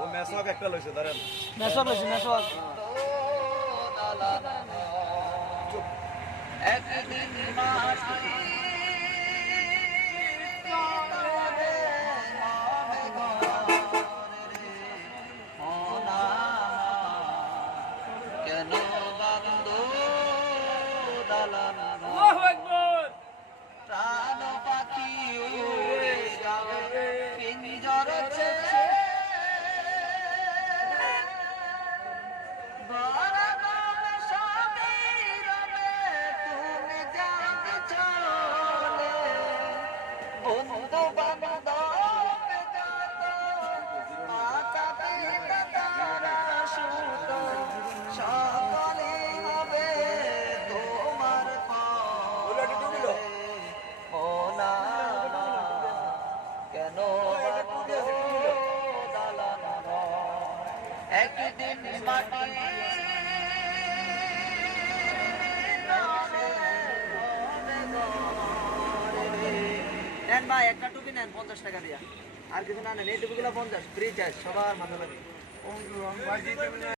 ও মেসওয়াক একটা লইছে ধরেন একদিন মাটি কেন বান্ধ দালান প্রাণ পাখি উড়ে যাবে পিঞ্জর ছেড়ে বন্ধু বান্ধব মাতা পিতা তারা সুত সকলে হবে তোমার পরে ও না কেন দালান একদিন মাটি নেন ভাই একটা টুপি নেন 50 টাকা দিয়া আর কিছু না নেন এই টুপিগুলো 50 ফ্রি চার্জ সবার মাথা লাগে